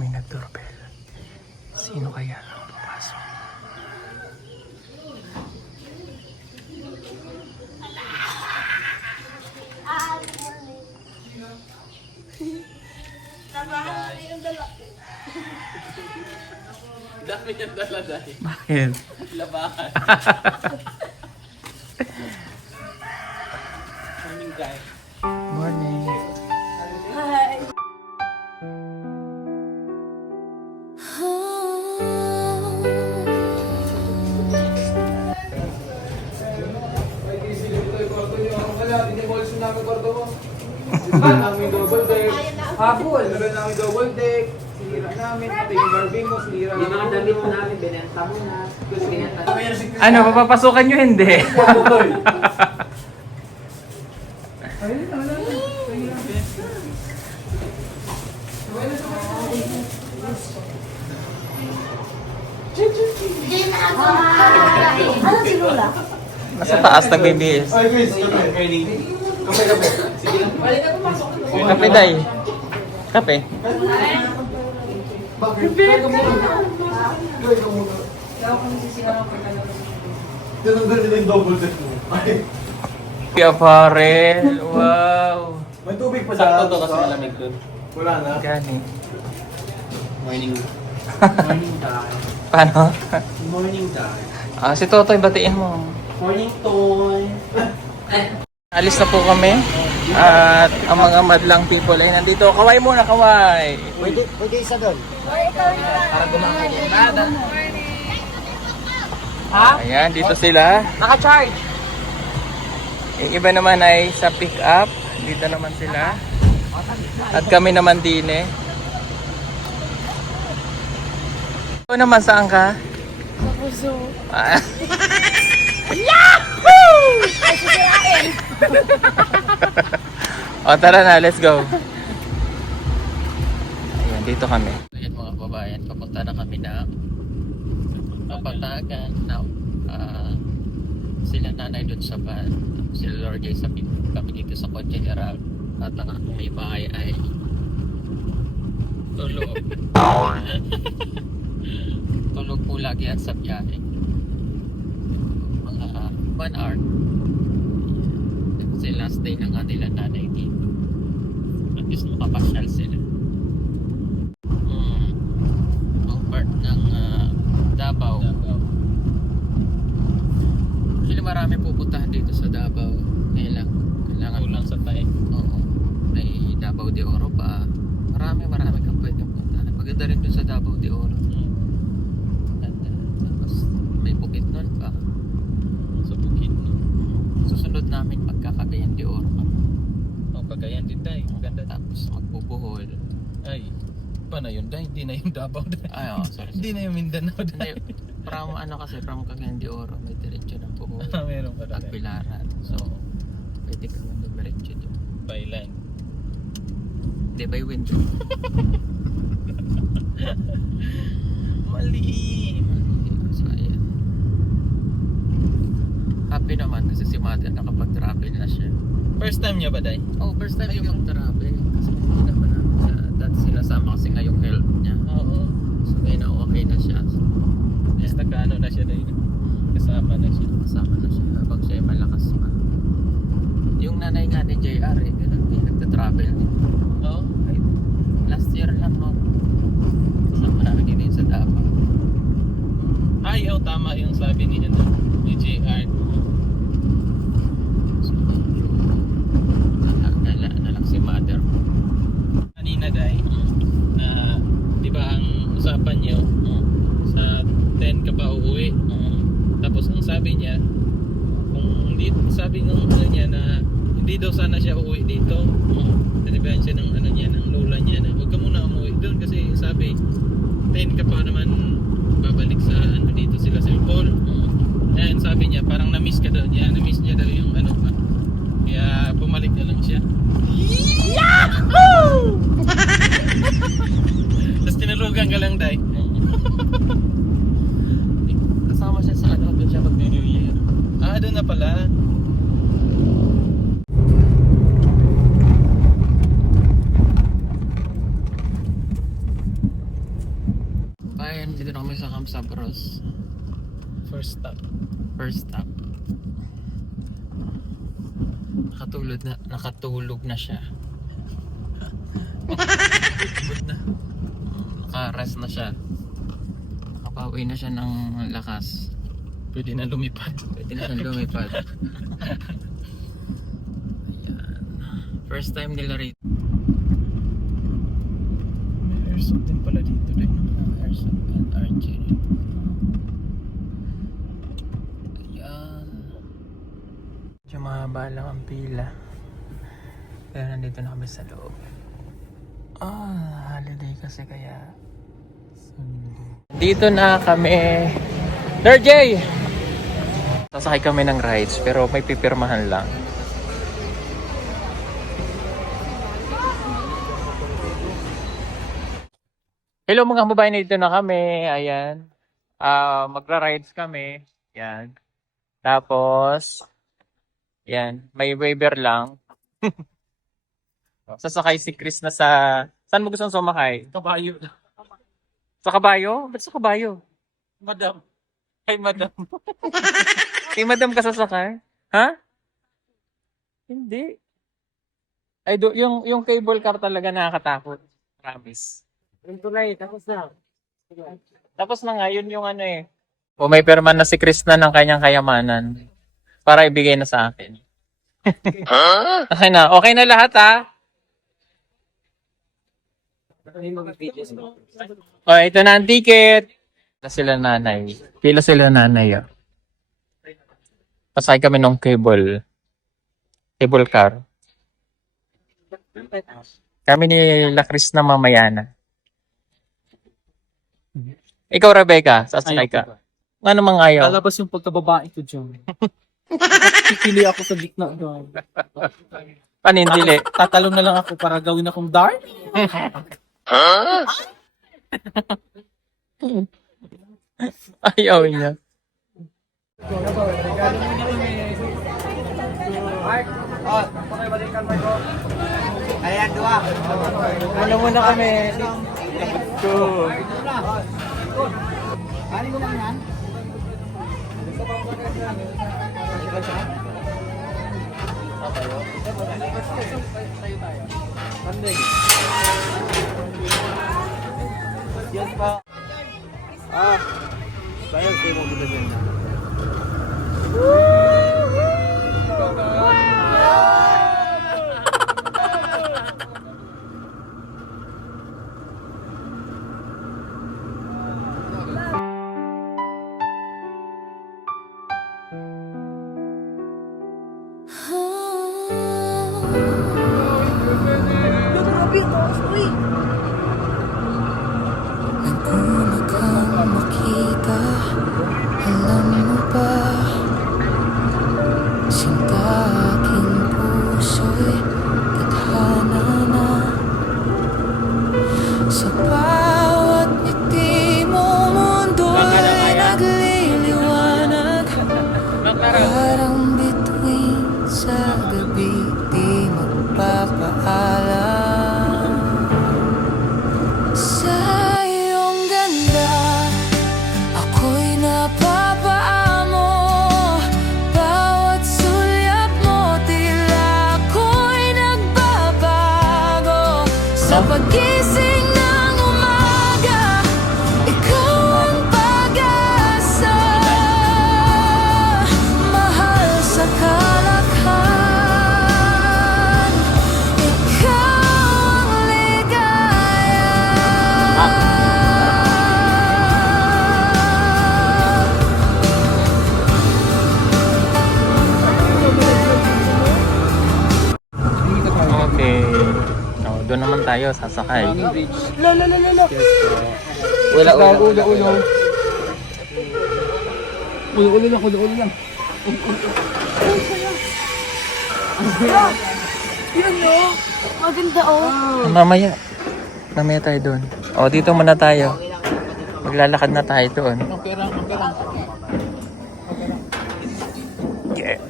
May nag-doorbell. Sino kaya ang pumasok? Dami niyang dala dahil. Bakit? Labahan. Morning guys. Morning. Namin double deck. Habol. Meron namin double deck. Sinira namin. Pati yung barbing mo, sinira Yung mga damit mo namin, binenta mo na. Binenta. Ano, papapasukan nyo hindi? Ayun na, wala na. Ano si Lula? Nasa taas nag-BBS. Ay, Chris. Morning. Kape. Sige lang. Kape, day. Kape. Bakit? Tinanggal nila yung double deck mo. Ay. Kaya pare. Wow. May tubig pa Sakto to kasi malamig dun. Wala na. Gani. Morning. Morning time. Paano? Morning time. Si Totoy, batiin mo. Morning toy. Alis na po kami. At ang mga madlang people ay nandito. Kaway muna, kaway. Pwede isa doon. Para gumawa niya. Nada. Ayan, dito sila. Naka-charge. Yung iba naman ay sa pick up. Dito naman sila. At kami naman din eh. Ikaw naman, saan ka? Sa puso. Yahoo! Ay, sisirain. O tara na, let's go. Ayan, dito kami. Ayan mga kababayan, papunta na kami na Kapatagan. Now, sila nanay doon sa van. Sila Lord ay sabi kami dito sa Kotse General. At ang aking may bahay ay tulog. Tulog po lagi at sa biyahe. Mga 1 hour. Kasi last day ng kanilang nanay dito. At least makapasyal sila. Ang part ng Davao. Actually marami pupuntahan dito sa Davao. Kailangan Kulang sa tayo. Oo. May Davao de Oro pa. Marami kang pwedeng puntahan. Maganda rin dun sa Davao de Oro. Tapos may Bukidnon pa. Sa Bukidnon. Susunod namin pagkakagayan de Oro kami. O, Cagayan din tayo. Ganda. Tapos magbubuhol. Ay, paano yun dahil? Hindi na yung Davao dahil. Ay, sorry. Hindi na yung Mindanao Hindi, dahil. from Cagayan de Oro, may diretso ng buhol. Meron pa At talaga. Bilaran. So, pwede ka naman dumiretso doon. Byline. Hindi, by window. Mali. So, ayan. Happy naman kasi si Mother nakapag-travel na siya. First time niya ba dahil? Oh, first time yung mag-travel. Kasi hindi naman dati sinasama kasi nga yung health niya. Oo. So, ngayon na okay na siya. So, Yes, nagkaano na siya dahil. Kasama na siya. kasama na siya habang siya ay malakas pa. Yung nanay nga ni JR, ganun din, nagta-travel din. Oo. Right? Last year lang, no? Kasama namin din sa Davao. Ay, tama yung sabi ni JR. So, nagala na lang si Mother. Kanina dahil, na, di ba ang usapan niyo, sa 10 ka pa uuwi. Tapos ang sabi niya, kung hindi, sabi ng ano niya na hindi daw sana siya uuwi dito. Sinabihan siya ng ano niya, ng lola niya na huwag ka muna umuwi doon kasi sabi 10 ka pa naman babalik sa ano dito sila sa Paul. And sabi niya parang na-miss ka daw niya, na-miss niya daw yung ano pa. Kaya bumalik na lang siya. Yahoo! Tapos tinarugan ka lang dahil. Kasama siya sa ano, doon siya mag-New Year. Doon na pala. Dito na kami sa Camp Sabros. First stop. Nakatulog na siya. Good na. Naka-rest na siya. Nakapawi na siya ng lakas. Pwede na lumipad. Ayan. First time nila rito. May airsoft din pala dito din. Airsoft and archery. Ayan. Medyo mahaba lang ang pila. Pero nandito na kami sa loob. Holiday kasi kaya. Dito na kami. Derjay! Sasakay kami ng rides pero may pipirmahan lang. Hello mga kababayan, dito na kami. Ayan. Magra-rides kami. Yan. Tapos, yan. May waiver lang. Sasakay si Chris na sa... Saan mo gusto sumakay? Kabayo. Sa kabayo? Ba't sa kabayo? Madam. Ay, madam. Kay madam ka sasakay? Ha? Hindi. Ay, yung cable car talaga nakakatakot. Promise. Yung tulay, tapos na. Tapos na nga, yun yung ano eh. O may perman na si Chris na ng kanyang kayamanan. Para ibigay na sa akin. Okay na. Okay na lahat ha? O, ito na ang ticket. Pila sila nanay. Oh. Pasay kami ng cable car. Kami ni La Cris na mamayana. Ikaw, Rebecca, sasakay ka. Ano mang ayaw? Lalabas yung pagkababae ko dyan. Pipili ako sa gitna doon. Panindili. Tatalon na lang ako para gawin akong dark. Ayaw niya. Ayan, dua. Ano muna kami? Go. Ano mo lang yan? Yes pa. Bayang kayo mo kita dyan. Naguna kang makita, alam mo ba? Sinta aking puso'y tadhana na. Sa bawat ngiti mo mundo'y nagliliwanag. Parang bituin sa gabi di magpapaalam. Sa iyong ganda, ako'y napapaamo. Bawat sulyap mo, tila ako'y nagbabago. Sa pagising ng umaga, ikaw ang pag-asa. Mahal sa kalakhan, ikaw ang ligaya. Okay. Doon naman tayo sasakay. Wala ulo. Ulo lang. Yun no? Maganda oh. Mamaya tayo doon. O, dito muna tayo. Maglalakad na tayo doon. Yeah.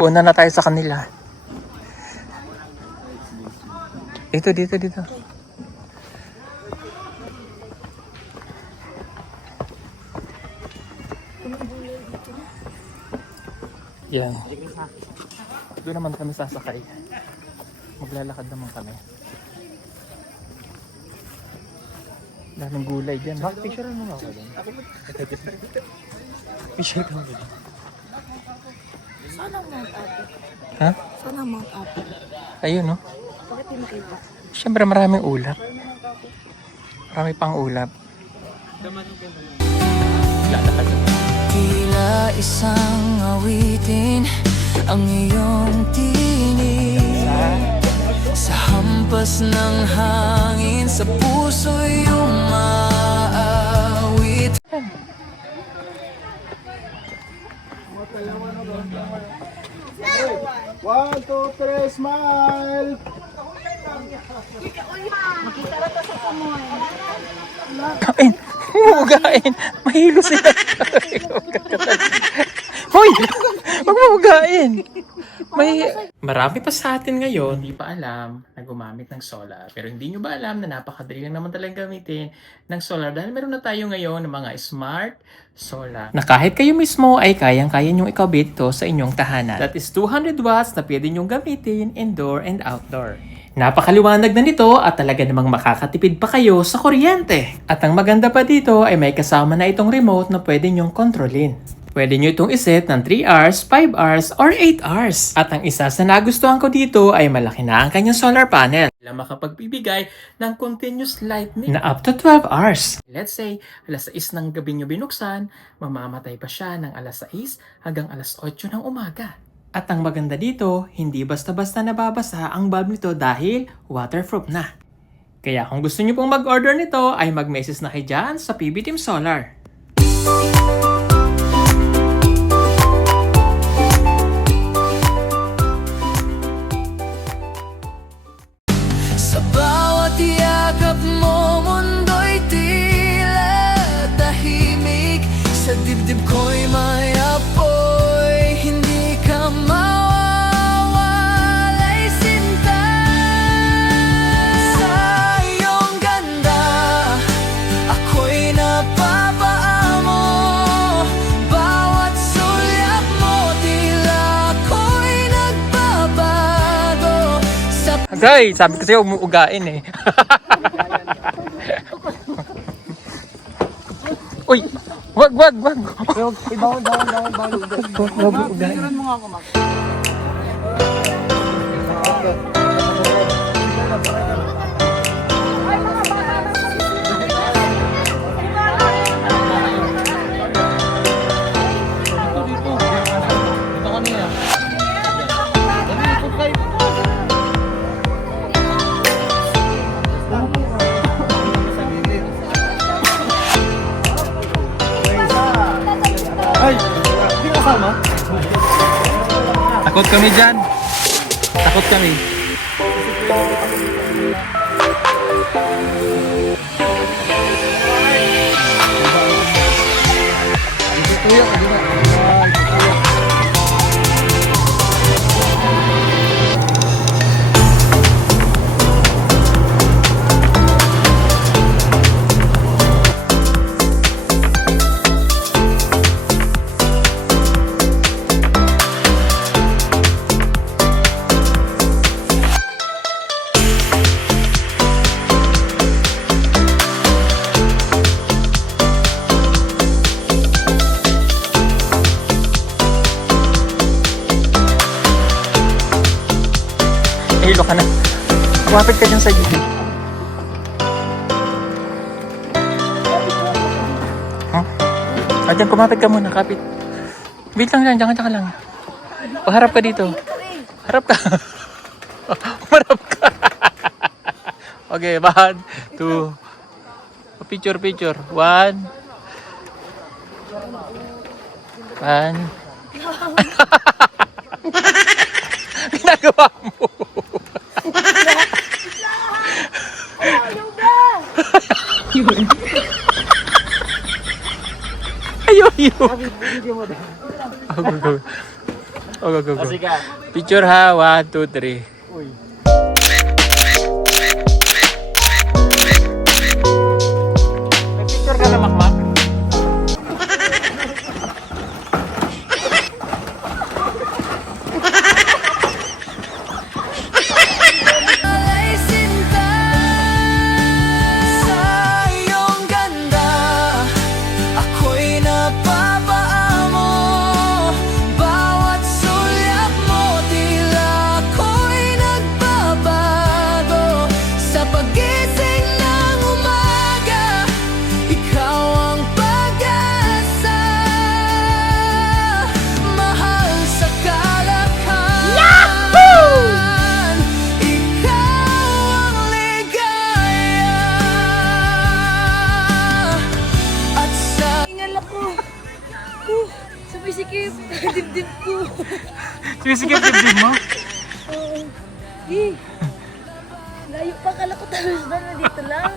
Una na tayo sa kanila. Dito. Yan. Doon naman kami sasakay. Maglalakad naman kami. Daming gulay dyan. Bakit picturean mo nga ako dyan? Picture ka mo dyan. Sana Mount Apo. Ha? Sana Mount Apo. Ayun, no? Bakit di makita? Siyempre maraming ulap. Marami pang ulap. Lalakad naman. Tila isang awitin ang iyong tinig. Sa hampas ng hangin, sa puso'y umaawit. One, two, three, smile! Kain! Huwagain! Mahilo sila! Hoy! Huwag mo hugain! Marami pa sa atin ngayon hindi pa alam na gumamit ng solar. Pero hindi nyo ba alam na napakadali lang naman talagang gamitin ng solar dahil meron na tayo ngayon ng mga smart solar na kahit kayo mismo ay kayang-kaya nyong ikabit to sa inyong tahanan. That is 200 watts na pwede nyong gamitin indoor and outdoor. Napakaliwanag na nito at talaga namang makakatipid pa kayo sa kuryente. At ang maganda pa dito ay may kasama na itong remote na pwede nyong kontrolin. Pwede nyo itong iset ng 3 hours, 5 hours, or 8 hours. At ang isa sa nagustuhan ko dito ay malaki na ang kanyang solar panel na makapagbibigay ng continuous lightning na up to 12 hours. Let's say, alas 6 ng gabi nyo binuksan, mamamatay pa siya ng alas 6 hanggang alas 8 ng umaga. At ang maganda dito, hindi basta-basta nababasa ang bulb nito dahil waterproof na. Kaya kung gusto nyo pong mag-order nito ay mag-message na kayo dyan sa PB Team Solar. Sa bawat yakap mo, mundo'y tila tahimik. Sa dibdib ko'y may apoy, hindi ka mawawalay sinta. Sa iyong ganda, ako'y napapaamo. Bawat sulyap mo, tila ako'y nagbabago. Sa Agay, sabi ko sa'yo, umuugain eh. Uy! Wag! Bawal. Wag ugain. Ay! Hindi kasama? Takot kami dyan. Takot kami. Hilo ka na. Kumapit ka dyan sa gilid. Huh? Dyan, kumapit ka muna. Kapit. Wait lang dyan. Diyan ka lang. O, harap ka dito. Harap ka. Harap ka. Okay, 1, 2. Picture. 1. 1. Ginagawa mo. Ayaw. Go. Picture ha, 1, 2, 3. Sumisikip dibdib mo? Layo pa, kala ko tapos na dito lang.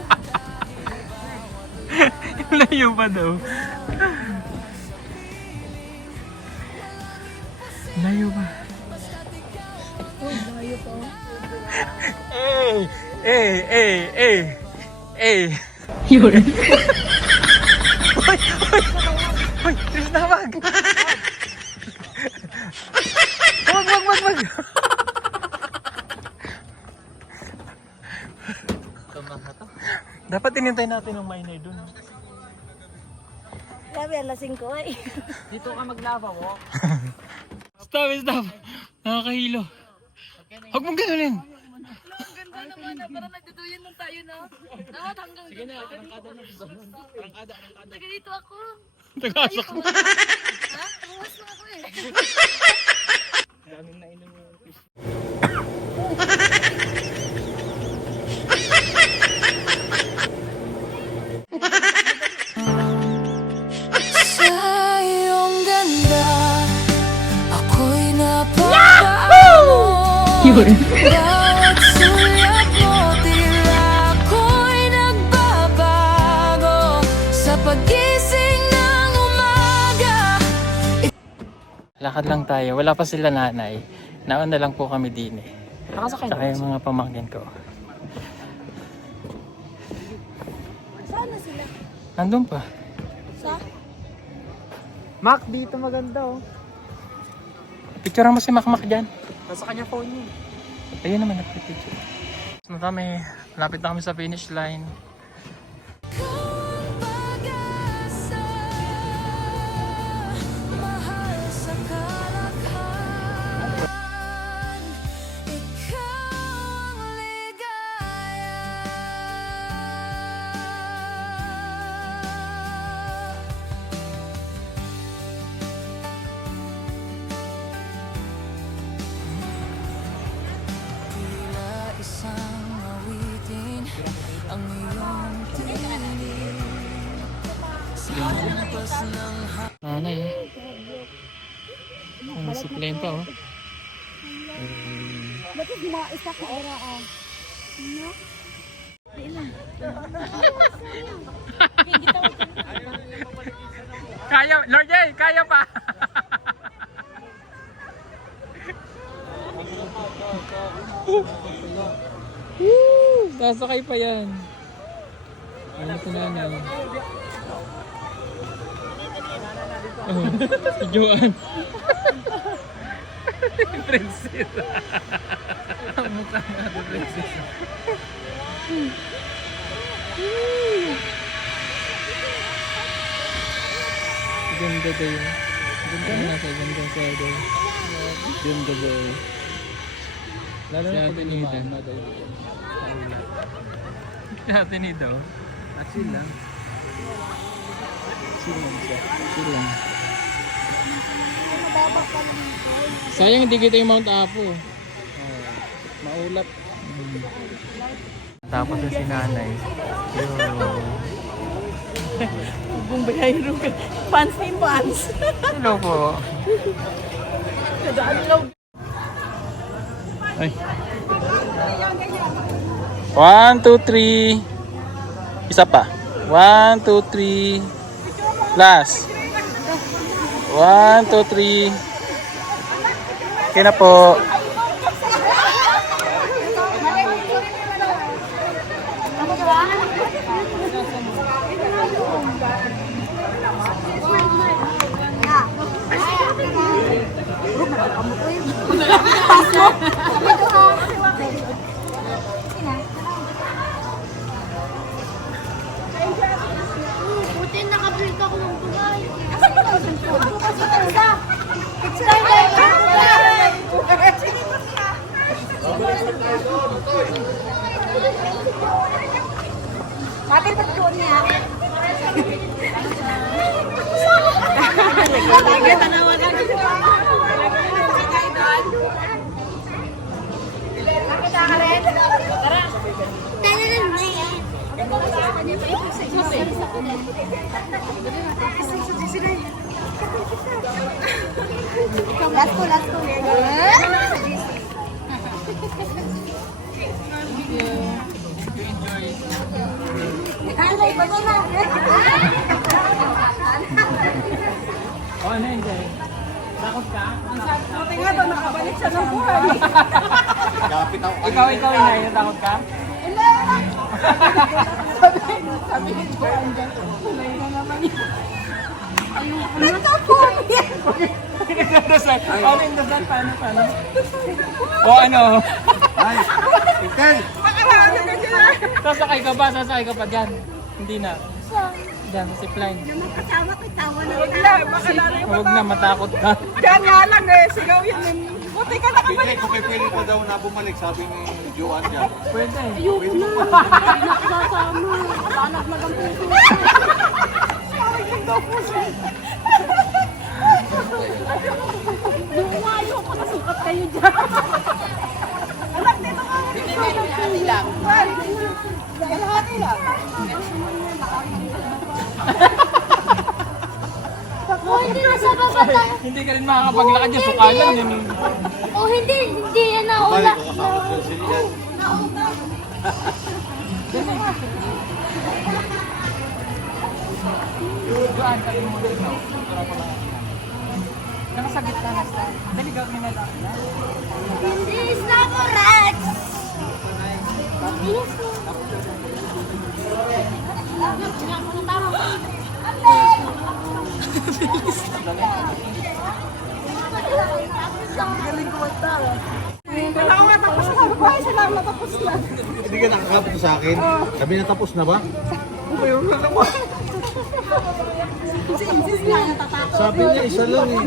Layo pa daw. Layo pa. Layo pa. Yun. Hoy, Chris na wag. Wag. Dapat inintay natin ng minor dun. Grabe, alasing ko eh. Dito ka maglaba, walk. Stop. Nakakahilo. Huwag mong ganunin. Ang ganda naman na, parang nagduduyan lang tayo na. Dapat hanggang dito. Sige na, rangkada. Taga dito ako. Tagasok mo. Ha? Tumas na ako eh. Daming nainom yung fish. Sa iyong ganda, ako'y napapaamo. Bawat sulat mo, tila ako'y nagbabago. Sa pagising ng umaga, Lakad lang tayo. Wala pa sila nanay. Nauna lang po kami din eh. Nakasakay Saka yung mga pamangkin ko. Saan na sila? Nandun pa. Sa? Mac, dito maganda oh. Picture mo si Makmak dyan. Nasa kanya phone niya. Ayun naman, nagpipicture. So kami, malapit na kami sa finish line. kung pag-asa, mahal sa kalakhan, ikaw ang ligaya. Tila isang awitin ang iyong tinig. Sa hampas ng Nanay eh. Ang supply pa oh. Ba't yung mga isa ko ara ah? Ano? Kaya, Lord Jay, kaya pa! Sasakay pa yan. Ano ito nanay? Oh, si Joanne. Princess. Ang mukha nga na princess. Ganda daw. Ganda na sa ganda sa daw. Ganda daw. Lalo Si na Ate pag Nida. lumaan na daw. Ate ni daw. Chill lang. Chill lang siya. Chill lang. Sayang hindi kita yung Mount Apo. Maulap. Tapos yung si nanay. Bumbayayro ka. Pants ni pants. Hello po. Kadaan lang. Ay. 1, 2, 3. Isa pa. 1, 2, 3. Last. 1, 2, 3. Okay na po. Buti naka-build ako ng tulay. Bakit ba't doon niya? Kita naman ang Nakita ka rin? Tara. Tara. Last ko. Alay, bago na. O, ano yun, Jay? Takot ka? Buti nga daw, nakabalik siya ng buhay. Ikaw, Inay, natakot ka? Sabi ni Joan dyan, tulay na naman yun. Nagka-phobia. Dasal. Ano yung dasal? Paano? O ano? Ay, Ikel! Makarami ka dyan. Sasakay ka pa dyan. Hindi na. Dyan, sa zipline. Kasama ko, tawa na. Huwag na, baka lalo yung Huwag na, matakot ka. Kaya nga lang eh, sigaw yun. Buti ka nakabalik. Kung may pwede pa daw na bumalik, sabi ni Joan dyan. Pwede. Ayoko na. Nakasama. Anak na lang puso. Lumayo ko, nasukat kayo dyan. Anak, dito ka. Hindi lang. Lahati lang. Oh, hindi na sa baba tayo. Hindi ka rin makakapaglakad dyan. Sukalan yun. Oh, hindi yan naula. Balik ko kasama ko sila yan. Doon, tabi mo dito. Nakasagit ka na sa. Dali gawin na lang. Hindi, Slamorat! Salamat, tapos na sa buhay. Salamat, tapos na. Hindi ka nakakapit sa akin. Sabi na tapos na ba? Sabi niya, isa lang eh.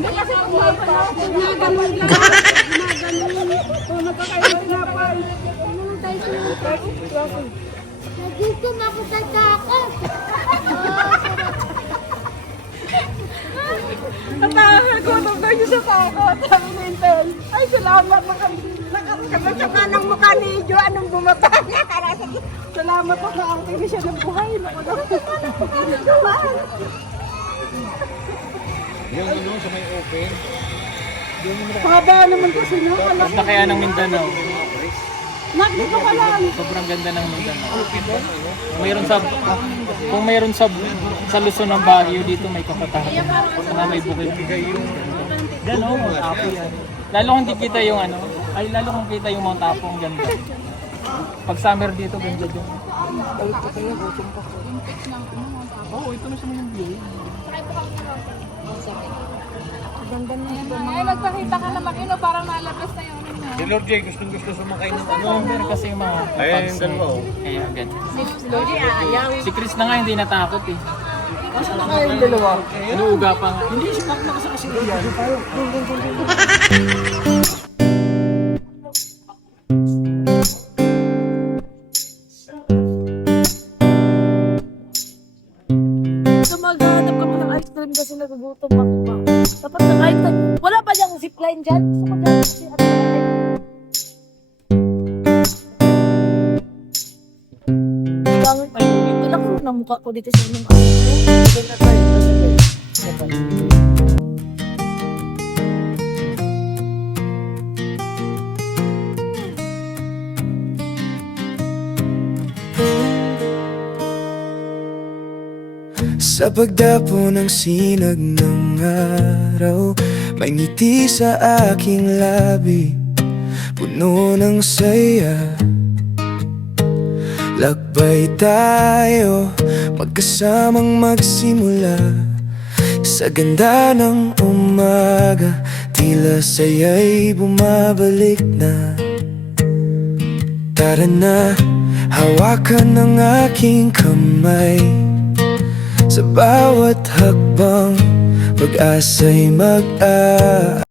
Nandito na ako sa takot. Nagutom daw yun sa takot. Sabi ni Intel, ay salamat. Nakakasya ka ng mukha ni Jo. Anong bumata niya? Salamat po na ang siya ng buhay. Yung ano, sa may open. Pahaba naman kasi no. Ganda kaya ng Mindanao. Dito ka lang. Sobrang ganda ng Mindanao. Kung mayroon sa Luzon ng Baguio, dito may kapatahan. Sana may bukid. Gano'n, Mount Apo yan. Lalo kung kita yung lalo kung kita yung Mount Apo, ang ganda. Pag summer dito, ganda dyan. Oo, ito na siya yung view. Ay, nagpakita ka naman yun, parang nalabas na yun. Si Lord J, gustong-gusto sumakay ng ano. Meron kasi yung mga Ayun, pads yung dalawa, oh. Kaya ganyan. Si Lodi, ayaw. Si Chris na nga hindi natakot eh. Yung dalawa. Inuuga pa nga. Hindi, sinak na kasi kasi yan. So maghanap ka mo ng ice cream kasi nagugutom ako ba? Dapat na kahit na, wala pa diyang zipline dyan. So maghanap kasi at Bangit pa yun. Wala ko ng mukha ko dito sa inyong Sa pagdapo ng sinag ng araw, may ngiti sa aking labi, puno ng saya. Lakbay tayo, magkasamang magsimula. Sa ganda ng umaga, tila saya'y bumabalik na. Tara na, hawakan ng aking kamay. Sa bawat hakbang, pag-asa'y mag-a